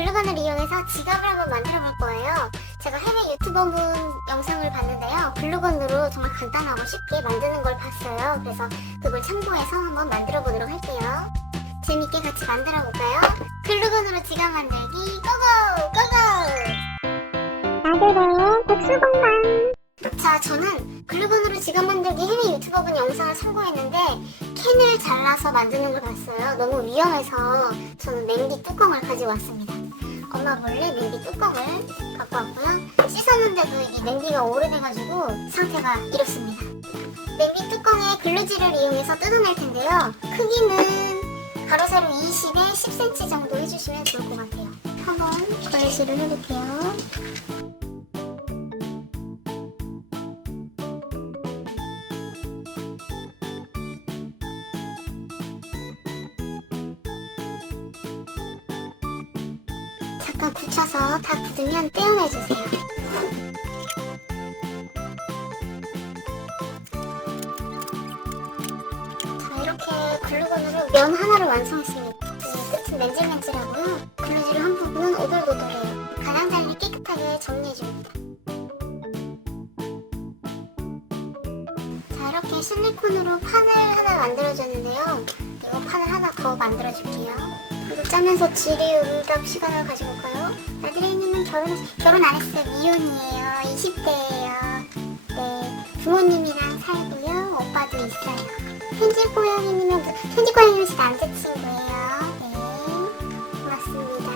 글루건을 이용해서 지갑을 한번 만들어 볼 거예요. 제가 해외 유튜버분 영상을 봤는데요. 글루건으로 정말 간단하고 쉽게 만드는 걸 봤어요. 그래서 그걸 참고해서 한번 만들어 보도록 할게요. 재밌게 같이 만들어 볼까요? 글루건으로 지갑 만들기 고고! 고고! 나들의 백수공방 자, 저는 글루건으로 지갑 만들기 해외 유튜버 분 영상을 참고했는데 캔을 잘라서 만드는 걸 봤어요. 너무 위험해서 저는 냄비 뚜껑을 가지고 왔습니다. 엄마 몰래 냄비 뚜껑을 갖고 왔고요. 씻었는데도 이 냄비가 오래돼가지고 상태가 이렇습니다. 냄비 뚜껑에 글루지를 이용해서 뜯어낼 텐데요. 크기는 가로 세로 20에 10cm 정도 해주시면 좋을 것 같아요. 한번 글루지를 해볼게요. 잠깐 굳혀서 다 굳으면 떼어내주세요. 자, 이렇게 글루건으로 면 하나를 완성했습니다. 이 끝은 맨질맨질하고요. 글루지를 한 부분은 오돌도돌해요. 가장자리를 깨끗하게 정리해줍니다. 자, 이렇게 실리콘으로 판을 하나 만들어줬는데요. 이거 판을 하나 더 만들어줄게요. 짜면서 지리응답 시간을 가져볼까요? 나드레이님은 결혼, 결혼 안 했어요. 미혼이에요. 20대예요. 네. 부모님이랑 살고요. 오빠도 있어요. 편집 고양이님은, 편집 고양이는 제 남자친구예요. 네. 고맙습니다.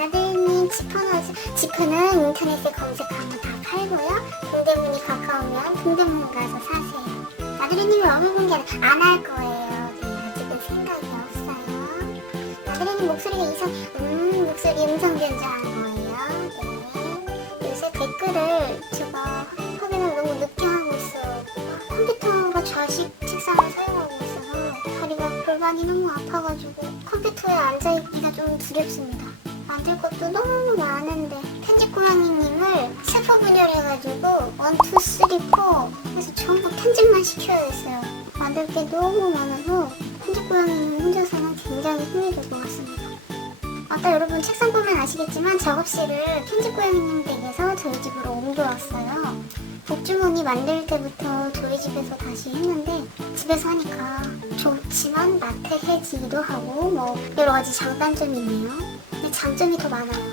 나드레이님 지퍼는, 지퍼는 인터넷에 검색하면 다 팔고요. 동대문이 가까우면 동대문 가서 사세요. 나드레이님이 얼굴 공개 안 할 거예요. 목소리가 이상, 음, 목소리 음성 변조한 거예요. 네. 요새 댓글을 제가 확인을 너무 늦게 하고 있어요. 컴퓨터가 좌식 책상을 사용하고 있어서 다리가 골반이 너무 아파가지고 컴퓨터에 앉아있기가 좀 두렵습니다. 만들 것도 너무 많은데 편집 고양이님을 세포 분열해가지고 원투 쓰리 포 해서 전부 편집만 시켜야겠어요. 만들 게 너무 많아서 편집 고양이님 혼자서는 굉장히 힘이 될것 같습니다. 아까 여러분 책상 보면 아시겠지만 작업실을 편집 고양이님 댁에서 저희 집으로 옮겨왔어요. 복주머니 만들 때부터 저희 집에서 다시 했는데 집에서 하니까 좋지만 나태해지기도 하고 뭐 여러 가지 장단점이 있네요. 근데 장점이 더 많아요.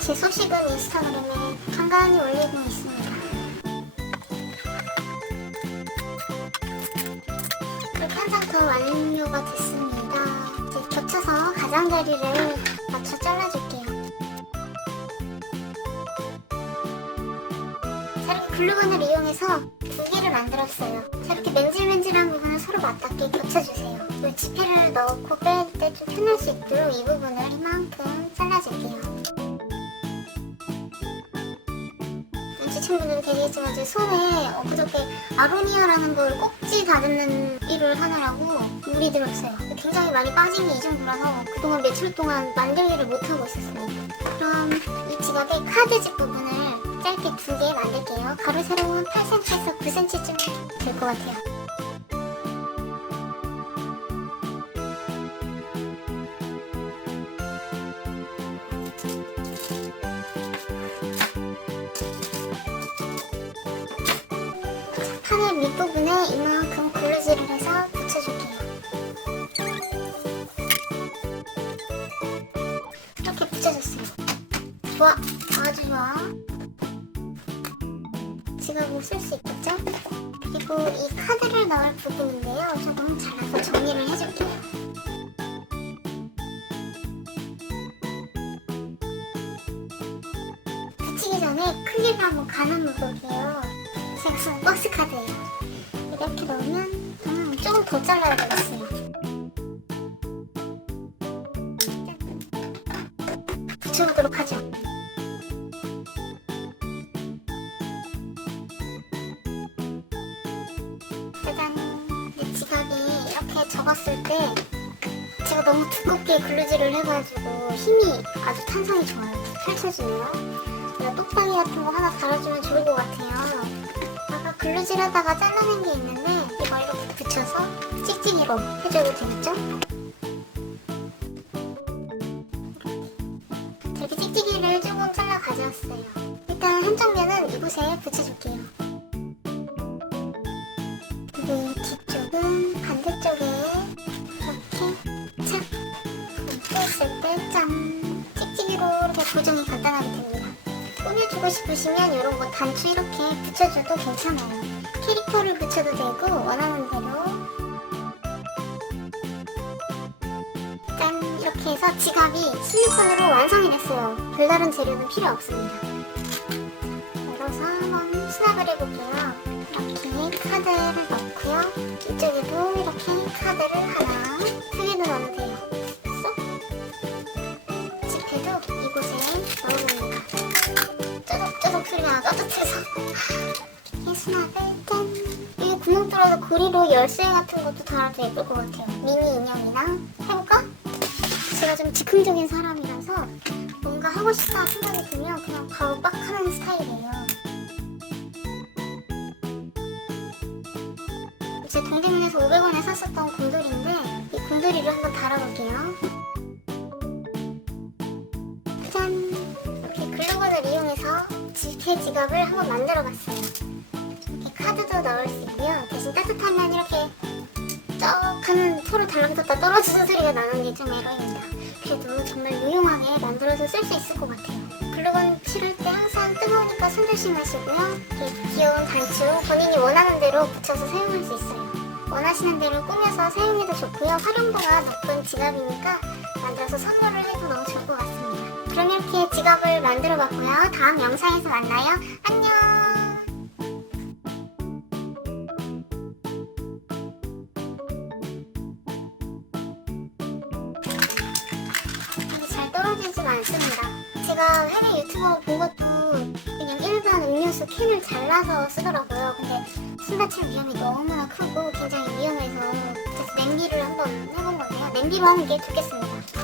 제 소식은 인스타그램에 간간히 올리고 있습니다. 이렇게 한 장 더 완료가 됐습니다. 가장자리를 맞춰 잘라줄게요. 자, 이렇게 글루건을 이용해서 두 개를 만들었어요. 자, 이렇게 맨질맨질한 부분을 서로 맞닿게 겹쳐주세요. 지폐를 넣고 뺄 때 좀 편할 수 있도록 이 부분을 이만큼 잘라줄게요. 분들은 계시겠지만 제 손에 엊그저께 아로니아라는 걸 꼭지 다듬는 일을 하느라고 물이 들었어요. 굉장히 많이 빠진 게 이 정도라서 그동안 며칠 동안 만들기를 못하고 있었습니다. 그럼 이 지갑의 카드집 부분을 짧게 두 개 만들게요. 가로 세로 한 8cm에서 9cm쯤 될 것 같아요. 판의 밑부분에 이만큼 글루지를 해서 붙여줄게요. 이렇게 붙여줬어요. 좋아, 아주 좋아. 지갑을 쓸수 있겠죠? 그리고 이 카드를 넣을 부분인데요. 저 너무 잘라서 정리를 해줄게요. 붙이기 전에 크기를 한번 가늠해 볼게요. 제가 쓴 버스 카드예요. 이렇게 넣으면 음, 조금 더 잘라야 되겠어요. 붙여보도록 하죠. 짜잔. 내 지갑이 이렇게 접었을 때 제가 너무 두껍게 글루지를 해가지고 힘이 아주 탄성이 좋아요. 펼쳐지네요. 똑딱이 같은 거 하나 달아주면 좋을 것 같아요. 블루질 하다가 잘라낸 게 있는데 이걸로 붙여서 찍찍이로 해줘도 되겠죠? 이렇게 찍찍이를 조금 잘라 가져왔어요. 일단 한쪽 면은 이곳에 붙여줄게요. 그리고 뒤쪽은 반대쪽에 이렇게 착 묶고 있을 때짠! 찍찍이로 이렇게 고정이 간단하게 됩니다. 꾸며주고 싶으시면 이런 거 단추 이렇게 붙여줘도 괜찮아요. 캐릭터를 붙여도 되고 원하는 대로 짠! 이렇게 해서 지갑이 실리콘으로 완성이 됐어요. 별다른 재료는 필요 없습니다. 열어서 한번 수납을 해볼게요. 이렇게 카드를 넣고요. 이쪽에도 이렇게 카드를 하나 쪼독쪼독 소리가 따뜻해서 이렇게 수납을 짠! 여기 구멍 뚫어서 고리로 열쇠 같은 것도 달아도 예쁠 것 같아요. 미니 인형이나 해볼까? 제가 좀 즉흥적인 사람이라서 뭔가 하고 싶다 생각이 들면 그냥 바로 빡 하는 스타일이에요. 제 동대문에서 500원에 샀었던 곰돌이인데 이 곰돌이를 한번 달아볼게요. 지폐 지갑을 한번 만들어 봤어요. 이렇게 카드도 넣을 수 있고요. 대신 따뜻하면 이렇게 쩍 하는 소를 달랑떴다 떨어지는 소리가 나는 게 좀 에러입니다. 그래도 정말 유용하게 만들어서 쓸 수 있을 것 같아요. 글루건 칠할 때 항상 뜨거우니까 손 조심하시고요. 이렇게 귀여운 단추 본인이 원하는 대로 붙여서 사용할 수 있어요. 원하시는 대로 꾸며서 사용해도 좋고요. 활용도가 높은 지갑이니까 만들어서 선물을 해도 너무 좋을 것 같습니다. 그럼 이렇게 지갑을 만들어 봤고요. 다음 영상에서 만나요. 안녕! 떨어지진 않습니다. 제가 해외 유튜버 본 것도 그냥 일반 음료수 캔을 잘라서 쓰더라고요. 근데 술 다칠 위험이 너무나 크고 굉장히 위험해서 그래서 냄비를 한번 해본 건데요. 냄비로 하는 게 좋겠습니다.